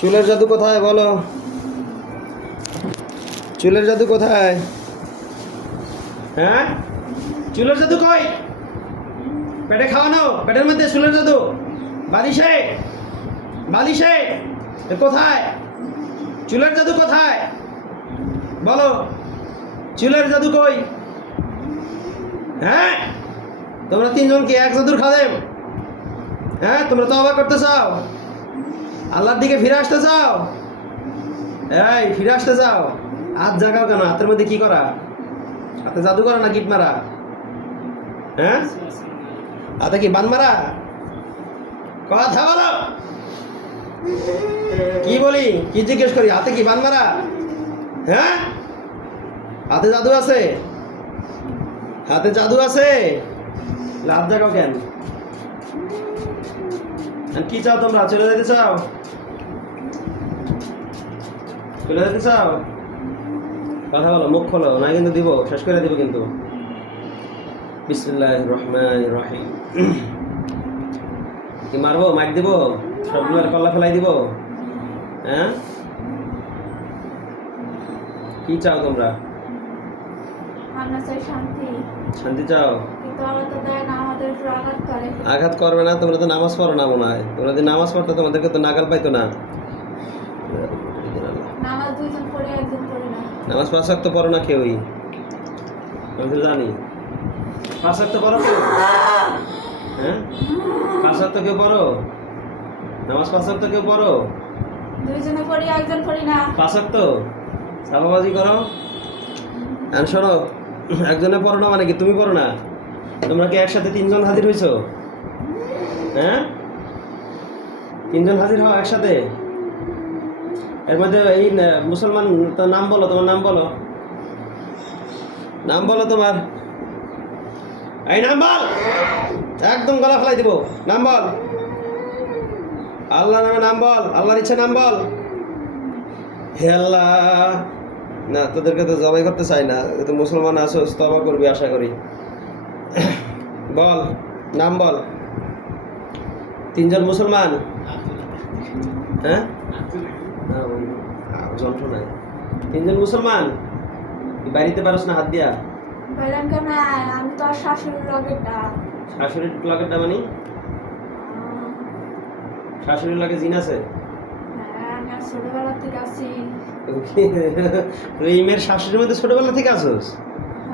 চুলের জাদু কোথায় বলো? চুলের জাদু কোথায়? হ্যাঁ, চুলের জাদু কই? পেটে খাওয়ানো, পেটের মধ্যে চুলের জাদু? বালিশে, বালিশে কোথায়? চুলের জাদু কোথায় বলো? চুলের জাদু কই? হ্যাঁ, তোমরা তিনজন কি এক জাদুর খাদেম? হ্যাঁ, তোমরা তওবা করতে চাও, আল্লাহর দিকে ফিরে আসতে চাও? এই ফিরে আসতে চাও, হাত জাগাও কেন? হাতের মধ্যে কি করা? হাতে জাদু করা না গিট মারা? হ্যাঁ, হাতে কি বান মারা? কথা বলো। কি বলি, কি জিজ্ঞেস করি? হাতে কি বান মারা? হ্যাঁ, হাতে জাদু আছে? হাতে জাদু আছে? হাত জাগাও কেন? কি চাও তোমরা? চলে যেতে চাও? চলে যেতে চাও? কথা বলো, মুখ খোলো, না কিন্তু দিব, শেষ করে দিব কিন্তু। বিসমিল্লাহির রহমানির রহিম। কি মারবো? মার দিব? সবগুলোর কল্লা ফেলাই দিব? হ্যাঁ, কি চাও তোমরা? শান্তি চাও? আঘাত করবে না? তোমরা তো নামাজ পড়ো না মনে হয়। তোমরা যদি নামাজ পড়তো তোমাদেরকে তো নাগাল পাইতো না। নামাজ 5 ওয়াক্ত পড়ো না কেউই, আমি তো জানি। 5 ওয়াক্ত পড়ো কেউ? হ্যাঁ, 5 ওয়াক্ত কেউ পড়ো? নামাজ 5 ওয়াক্ত কেউ পড়ো? 5 ওয়াক্ত সাবাবাজি করো। আর শোনো, একজনে পড়ো না মানে কি তুমি পড়ো না? তোমরা কি একসাথে 3 জন হাজির হয়েছো? হ্যাঁ, 3 জন হাজির হও একসাথে। এর মধ্যে এই মুসলমান তোর নাম বলো, তোমার নাম বলো, নাম বলো তোমার। এই নাম বল, একদম গলা ফেলাই দিব। নাম বল, আল্লাহ নামে নাম বল, আল্লাহর ইচ্ছা নাম বল। হে আল্লাহ, না তোদেরকে তো জবাই করতে চাই না, তো মুসলমান আসো, তওবা করবি আশা করি। বল, নাম বল। 3 জন মুসলমান? হ্যাঁ, যন্ত্রণায় 3 জন মুসলমান। বাড়িতে পারস না হাত দিয়া? আমি তো শাশুড়ির লগেরটা। শাশুড়ির লগেরটা মানে? শাশুড়ির লাগে জিন আছে? আমি ছোটবেলা থেকে আছি। তুই মেয়ের শাশুড়ির মধ্যে ছোটবেলা থেকে আসোস?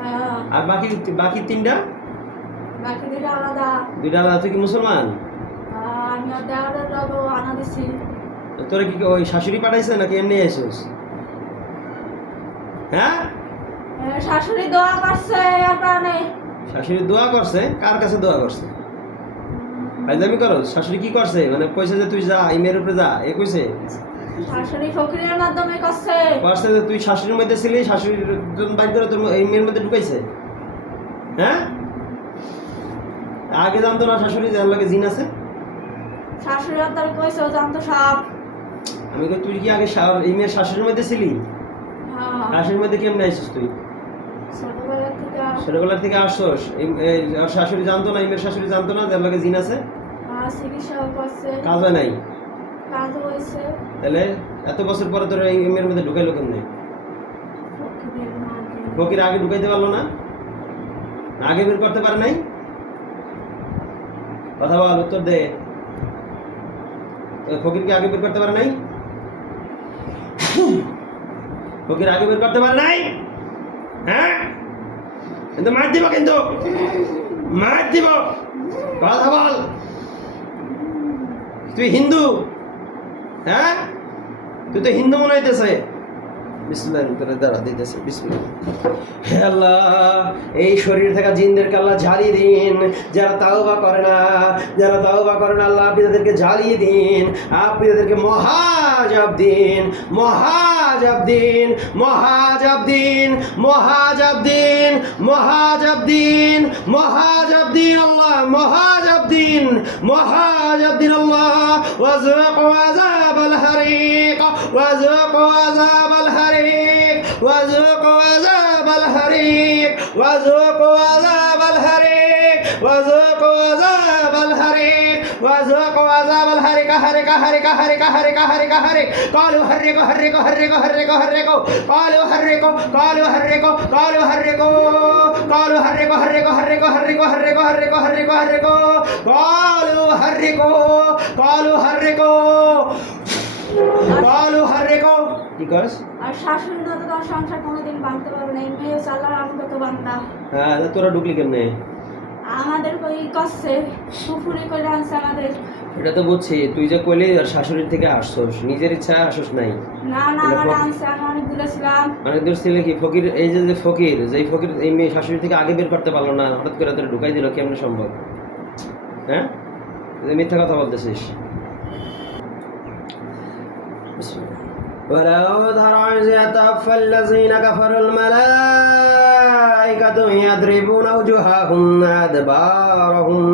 হ্যাঁ। আর বাকি 3টা? বাকি 2টা আলাদা। 2টা আলাদা। তুই কি মুসলমান? আমি দেওয়ারের লগেও আনা দিছি। তোরা কি ওই শাশুড়ি পাঠাইছে নাকি এমনি আসোস? হ্যাঁ, শাশুড়ি দোয়া করছে আপনারে। শাশুড়ি দোয়া করছে? কার কাছে দোয়া করছে? ফাইজলামি করো? শাশুড়ি কি করছে? মানে কইছে যে তুই যা, এই মেয়ের উপরে যা, এ কইছে? শাশুড়ি ফকিরের মাধ্যমে করছে। করছে যে তুই শাশুড়ির মধ্যে ছিলি, শাশুড়ির বাইর করে তোর এই মেয়ের মধ্যে ঢুকাইছে? হ্যাঁ, আগে জানতো না শাশুড়ি যার লাগে জিন আছে? শাশুড়ি আপনার কইছে ও জানতো সব। আমি কই তুই কি আগে এই মেয়ের শাশুড়ির মধ্যে ছিলি? হ্যাঁ, শাশুড়ির মধ্যে কেমনে আইছিস তুই? ছোটবেলা থেকে। ছোটবেলা থেকে আসছস? এই শাশুড়ি জানতো না, এই মেয়ের শাশুড়ি জানতো না যার লাগে জিন আছে? চিকিৎসাও করছে, কাজ হয় নাই? কাজও হয়েছে। তাহলে এত বছর পরে তোর এই মেয়ের মধ্যে ঢুকাইলো কেমনে? ফকির আগে ঢুকাইতে পারলো না? আগে বের করতে পারে নাই? কথা বল, উত্তর দে। ফকিরকে আগে বের করতে পারে নাই? ফকির আগে বের করতে পারে নাই? হ্যাঁ, কিন্তু মার দিব, কিন্তু মার দিব। কথা বল। তুই হিন্দু? হ্যাঁ, তুই তো হিন্দু মনে হইতেছে। বিসমিল্লাহ করে দাঁড়া দিতেছে। বিসমিল্লাহ। হে আল্লাহ, এই শরীর থেকে জিনদেরকে আল্লাহ ঝালিয়ে দিন। যারা তাওবা করে না, যারা তাওবা করে না, আল্লাহ আপনি তাদেরকে ঝালিয়ে দিন। আপনি তাদেরকে মহাজাব দিন, মহাজাব দিন, মহাজাব দিন, মহাজাব দিন, মহাজাব দিন, মহাজাব দিন আল্লাহ, মহাজাব দিন, মহাজাব দিন আল্লাহ। ওয়াযুকু আযাবাল হারিক, ওয়াযুকু আযাবাল হারিক, ওয়াযুকু আযাবাল হারিক, ওয়াযুকু আযাবাল হারিক, ওয়াযুকু আযাবাল হারিক, وذوقوا عذاب الحريق حرق حرق حرق حرق حرق حرق قالوا حرقوا حرقوا حرقوا حرقوا حرقوا قالوا حرقوا قالوا حرقوا قالوا حرقوا قالوا حرقوا حرقوا حرقوا حرقوا حرقوا حرقوا حرقوا حرقوا قالوا حرقوا قالوا حرقوا قالوا حرقوا কি কস আর শাশুড়ি তো তার সংসার কোনোদিন ভাঙতে পারবে না, এই মেয়ে চালার আমাকে তো বান্ধা। হ্যাঁ তোরা ঢুকলি কেমনে? আমাদের কই করছে সুফুরি করে আনছে আমাদের। এটা তো বুঝছি, তুই যে কইলি আর শাশুড়ির থেকে আসছস, নিজের ইচ্ছা আসছস নাই। না না আমার আনছে, আমি অনেক দূরে ছিলাম। অনেক দূর ছিলে কি ফকির, এই যে ফকির, যেই ফকির এই মেয়ে শাশুড়ি থেকে আগে বের করতে পারলো না, হঠাৎ করে তোরা ঢুকাই দিল, কেমনে সম্ভব? হ্যাঁ তুই মিথ্যা কথা বলতেছিস। ولو ترى إذ يتوفى الذين كفروا الملائكة يضربون وجوههم وأدبارهم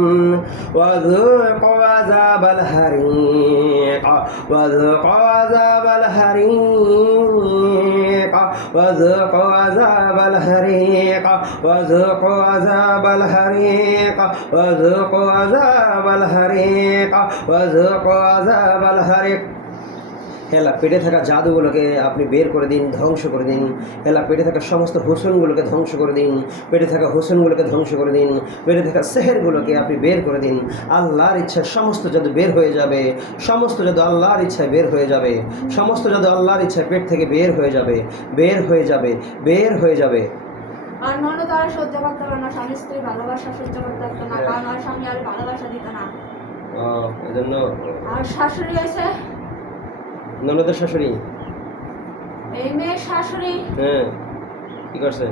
وذوقوا عذاب الحريق وذوقوا عذاب الحريق وذوقوا عذاب الحريق وذوقوا عذاب الحريق وذوقوا عذاب الحريق وذوقوا عذاب الحريق হেলা পেটে থাকা জাদুগুলোকে আপনি বের করে দিন, ধ্বংস করে দিন। হেলা পেটে থাকা সমস্ত হোসেনগুলোকে ধ্বংস করে দিন, পেটে থাকা হোসেনগুলোকে ধ্বংস করে দিন, পেটে থাকা সেহেরগুলোকে আপনি বের করে দিন। আল্লাহর ইচ্ছায় সমস্ত জাদু বের হয়ে যাবে, সমস্ত জাদু আল্লাহর ইচ্ছায় বের হয়ে যাবে, সমস্ত জাদু আল্লাহর ইচ্ছায় পেট থেকে বের হয়ে যাবে, বের হয়ে যাবে, বের হয়ে যাবে। আর ননদ তারা সহ্য করতে পারে না, স্বামী স্ত্রী ভালোবাসা সহ্য করতে পারতো না, কারণ আর স্বামী আর ভালোবাসা দিত না। এজন্য আর শাশুড়ি আছে, ননদের শাশুড়ি, এই মেয়ের শাশুড়ি হ্যাঁ কি করছে?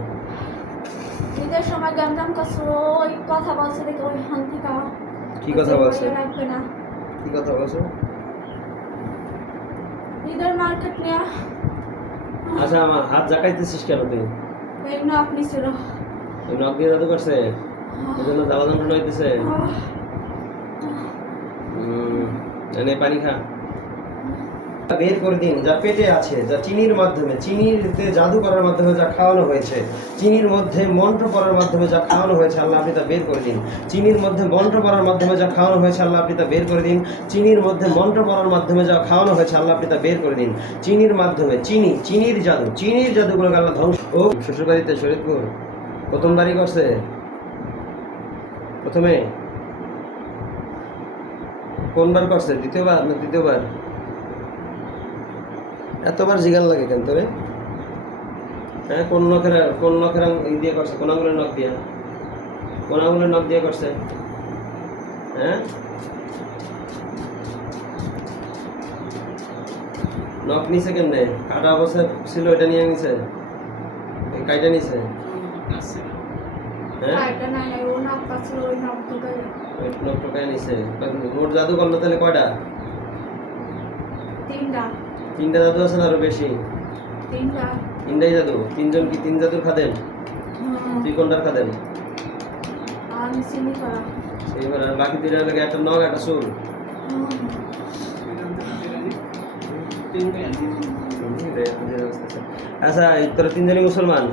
ঈদের সময় গ্যামজাম করছে, ওই কথা বলছে দেখে ওই হান্তিকা। কি কথা বলছে? রাখবে না। কি কথা বলছে? ঈদের মার্কেট নিয়ে। আচ্ছা আমার হাত জাকাইতেছিস কেন তুই? এই না আপনি ছিল ওই নখ দিয়ে জাদু করছে, ওই জন্য জ্বালা যন্ত্রণা হইতেছে। এনে পানি খা, বের করে দিন যা পেটে আছে, যা চিনির মাধ্যমে, চিনিতে জাদু করার মাধ্যমে যা খাওয়ানো হয়েছে, চিনির মধ্যে মন্ত্র পড়ার মাধ্যমে যা খাওয়ানো হয়েছে, আল্লাহ আপনি তা বের করে দিন। চিনির মধ্যে মন্ত্র পড়ার মাধ্যমে যা খাওয়ানো হয়েছে, আল্লাহ আপনি তা বের করে দিন। চিনির মধ্যে মন্ত্র পড়ার মাধ্যমে যা খাওয়ানো হয়েছে, আল্লাহ আপনি তা বের করে দিন। চিনির মাধ্যমে চিনির জাদুগুলোকে আল্লাহ ধ্বংস। ও শ্বশুরবাড়িতে শরীরপুর প্রথম বাড়ি করছে, প্রথমে কোনবার করছে? দ্বিতীয়বার না তৃতীয়বার? এতবার জিগান লাগে কেন তোরে? হ্যাঁ কোন নখের দিয়ে করছে? কোন আঙুলের নখ দিয়ে করছে? হ্যাঁ নখ নিছে কেমনে? কাটা অবস্থা ছিল, এটা নিয়ে নিছে, কাইটা নিছে। হ্যাঁ নখ টোকায় নিছে। মোট জাদু করলো তাহলে কয়টা? তিনটা জাদু আছে না আরো বেশি? তিনটাই জাদু। তিনজন কি তিন জাদুর খাদেন? তুই কোনটার খাদেন? সেইবার আর বাকি দুইটা লাগে একটা নখ একটা চুল। আচ্ছা তোরা তিনজনই মুসলমান?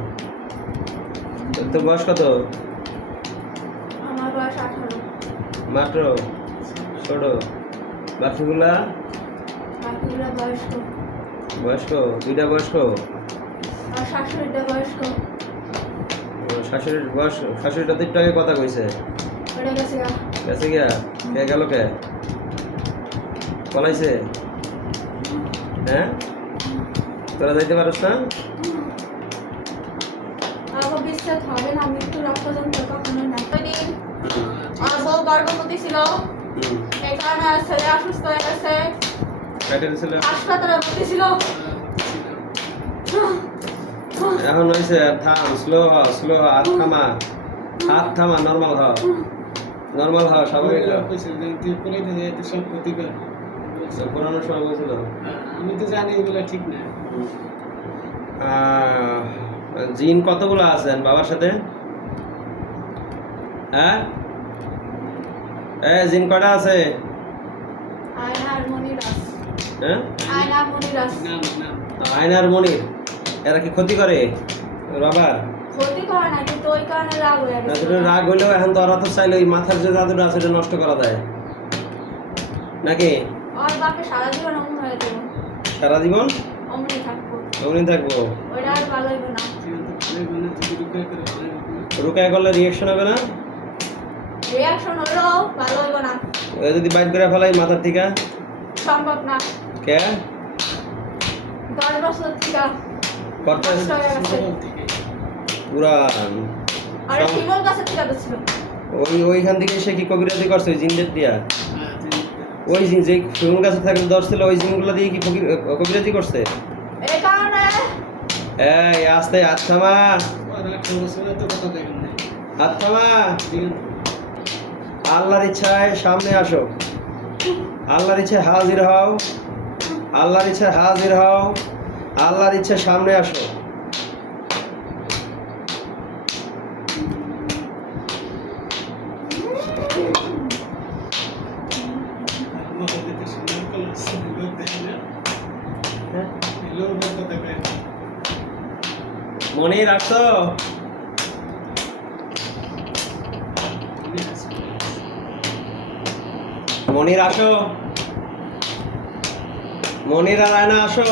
তোর বয়স কত? আমার বয়স 18। মাত্র? ছোট? বাকিগুলা বয়স্ক? দুইটা বয়স্ক? আর শাশুড়িটা বয়স্ক। শাশুড়ির বয়স? শাশুড়িটা তো একটু আগে কথা কইছে, গেছে গিয়া? কে গেল? কে পলাইছে? হ্যাঁ তোরা যাইতে পারস না? আমার বিশ্বাস হবে না, মৃত্যু রাত পর্যন্ত কখনোই না। আমার বউ গর্ভবতী ছিল, এই কারণে ছেলে অসুস্থ হয়ে গেছে, হাসপাতালে ভর্তি ছিল। এখন হয়েছে থাম, স্লো হাত থামা, নর্মাল হ, স্বাভাবিক হ। পুরানোর সময় বলছিল, আমি তো জানি এগুলো ঠিক না। জিন কতগুলো আছেন বাবার সাথে? হ্যাঁ জিন কয়টা আছে? হ্যাঁ আয়নার মনির, এরা কি ক্ষতি করে? বাবার ক্ষতি করে না, কিন্তু ওই কারণে রাগ হয়ে গেছে। রাগ হইলেও এখন তো ওরা তো চাইলে ওই মাথার যে জাদুটা আছে এটা নষ্ট করা যায়। নাকি আর বাপে সারা জীবন অমন হয়ে যাবো, সারা জীবন অমনই থাকবো, এমনি থাকবো? ওইটা আর ভালো হইব না। রুকায় করলে রিয়াকশন হবে না? রিয়াকশন হলো ভালো হইব না, ও যদি বাইট করে ফেলাই মাথার থেকে? সম্ভব না। কে 10 বছর থেকে কত নষ্ট হয়ে গেছে। পুরান? আরে শিমল গাছের থেকে তো ছিল। ওইখান থেকে সে কি কবিরাজি করছে ওই জিনদের দিয়া? ওই জিন যে শিমুল গাছে থাকলে ধরছিল ওই জিনগুলো দিয়ে কি কবিরাজি করছে? এই কারণে এই আস্তে হাত থামা, হাত থামা। আল্লাহর ইচ্ছায় সামনে আসো, আল্লাহর ইচ্ছায় হাজির হও, আল্লাহর ইচ্ছায় হাজির হও, আল্লাহর ইচ্ছায় সামনে আসো। মনে রাখছো? মনির আসো, মনির আর আয়না আসো।